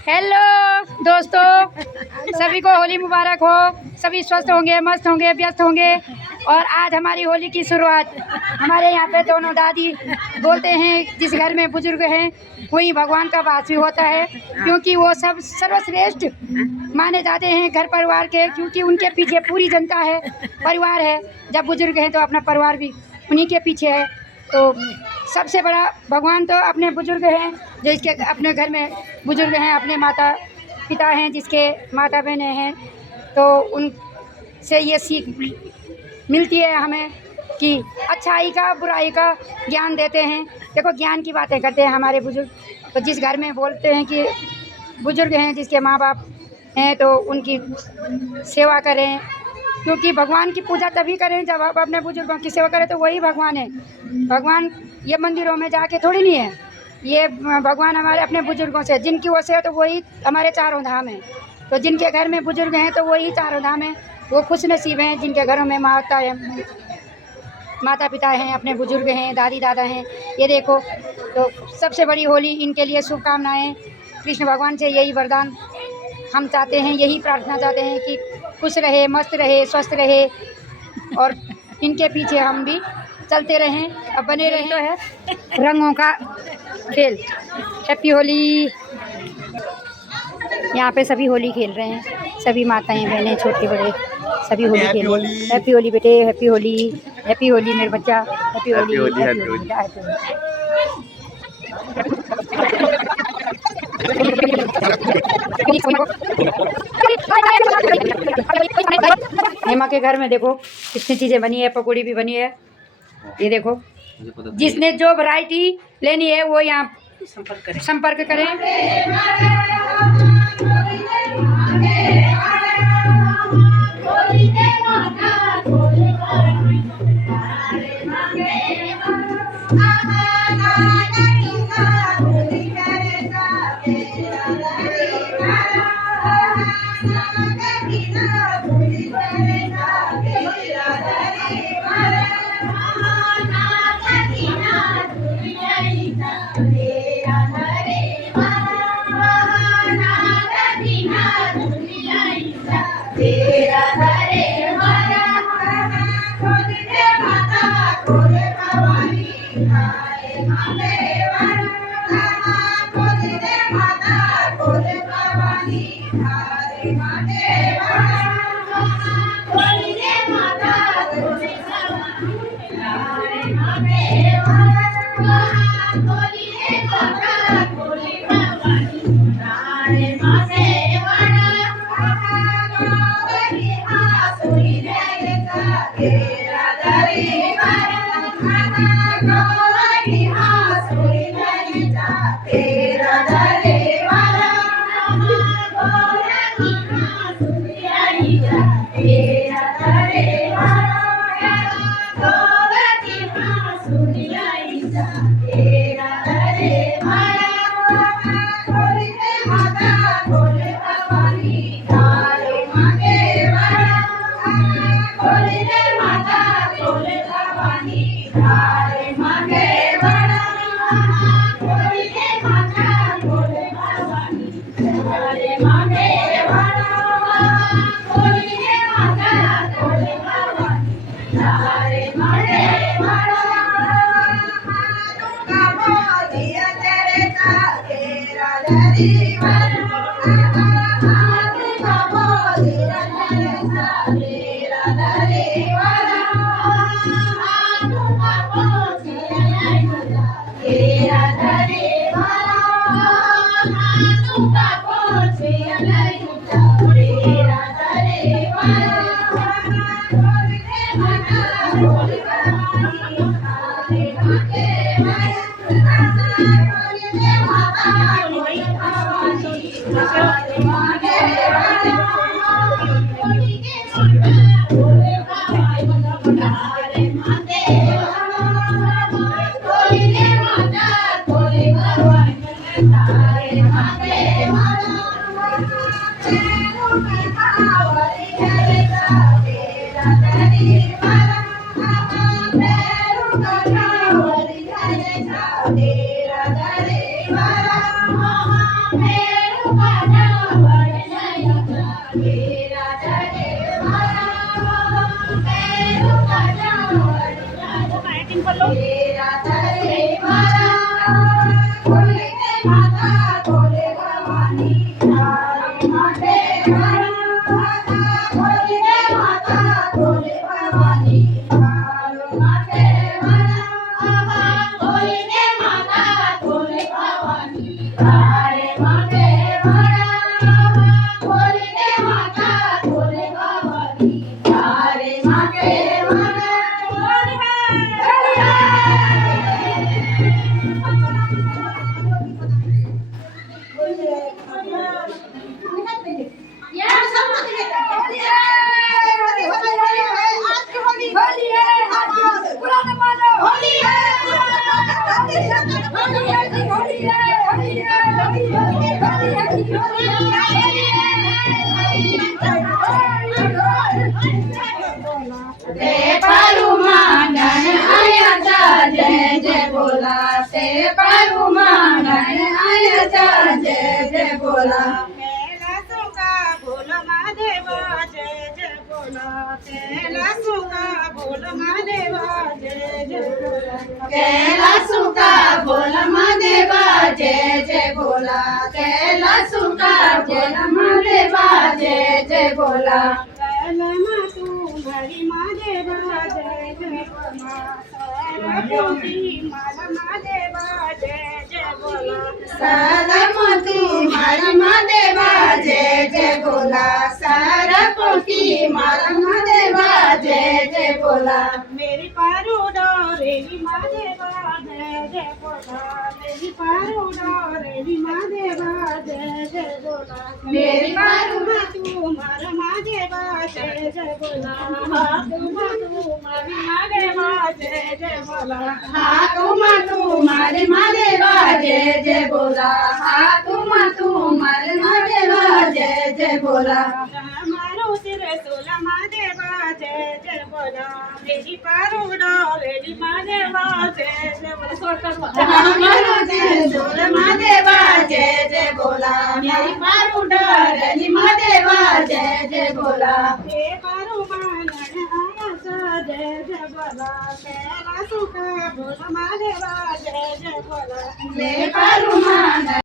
हेलो दोस्तों, सभी को होली मुबारक हो। सभी स्वस्थ होंगे, मस्त होंगे, व्यस्त होंगे। और आज हमारी होली की शुरुआत हमारे यहाँ पे दोनों दादी बोलते हैं, जिस घर में बुजुर्ग हैं वही भगवान का वास भी होता है, क्योंकि वो सब सर्वश्रेष्ठ माने जाते हैं घर परिवार के, क्योंकि उनके पीछे पूरी जनता है, परिवार है। जब बुजुर्ग हैं तो अपना परिवार भी उन्हीं के पीछे है। तो सबसे बड़ा भगवान तो अपने बुजुर्ग हैं, जो इसके अपने घर में बुजुर्ग हैं, अपने माता पिता हैं, जिसके माता बहनें हैं। तो उनसे ये सीख मिलती है हमें कि अच्छाई का बुराई का ज्ञान देते हैं। देखो, ज्ञान की बातें करते हैं हमारे बुजुर्ग। तो जिस घर में बोलते हैं कि बुजुर्ग हैं, जिसके माँ बाप हैं, तो उनकी सेवा करें, क्योंकि भगवान की पूजा तभी करें जब आप अपने बुजुर्गों की सेवा करें, तो वही भगवान है। भगवान ये मंदिरों में जाके थोड़ी नहीं है, ये भगवान हमारे अपने बुजुर्गों से, जिनकी वो से है तो वही हमारे चारों धाम हैं। तो जिनके घर में बुजुर्ग हैं तो वही चारों धाम हैं। वो खुश नसीब हैं जिनके घरों में माता पिता हैं, अपने बुजुर्ग हैं, दादी दादा हैं। ये देखो, तो सबसे बड़ी होली इनके लिए शुभकामनाएँ। कृष्ण भगवान से यही वरदान हम चाहते हैं, यही प्रार्थना चाहते हैं कि खुश रहे, मस्त रहे, स्वस्थ रहे, और इनके पीछे हम भी चलते रहें, अब बने रहें। तो है रंगों का खेल। हैप्पी होली। यहाँ पे सभी होली खेल रहे हैं, सभी माताएं बहनें छोटे बड़े सभी होली खेल रहे हैं। हैप्पी होली बेटे, हैप्पी होली, हैप्पी होली मेरे बच्चा, हैप्पी होली, हैप्पी होली, हैप्पी होली। हेमा के घर में देखो कितनी चीज़ें बनी है, पकौड़ी भी बनी है। ये देखो, जिसने जो वैरायटी लेनी है वो यहाँ संपर्क करें। मेरी पारू डोरेली महादेवा जय जय बोला मेरी पारू डोरेली महादेवा जय जय बोला मेरी पारू तू मारा महादेवा जय जय बोला हाँ तू मारी महादेवा जय जय बोला हाँ तू मारी महादेवा जय जय बोला हाँ तू मारी महादेवा जय जय बोला मारो तेरे सोला महादेवा जय जय बोला मेरी पारू डोरेली महादेवा जय जय बोला मारो तेरे सोला महादेवा जय जय बोला मेरी पारू डोरेली महादेवा जय जय बोला हे पारू मांगण आया सा जय जय बोला तेरा सुखा बोला महादेवा जय जय बोला हे पारू मांगण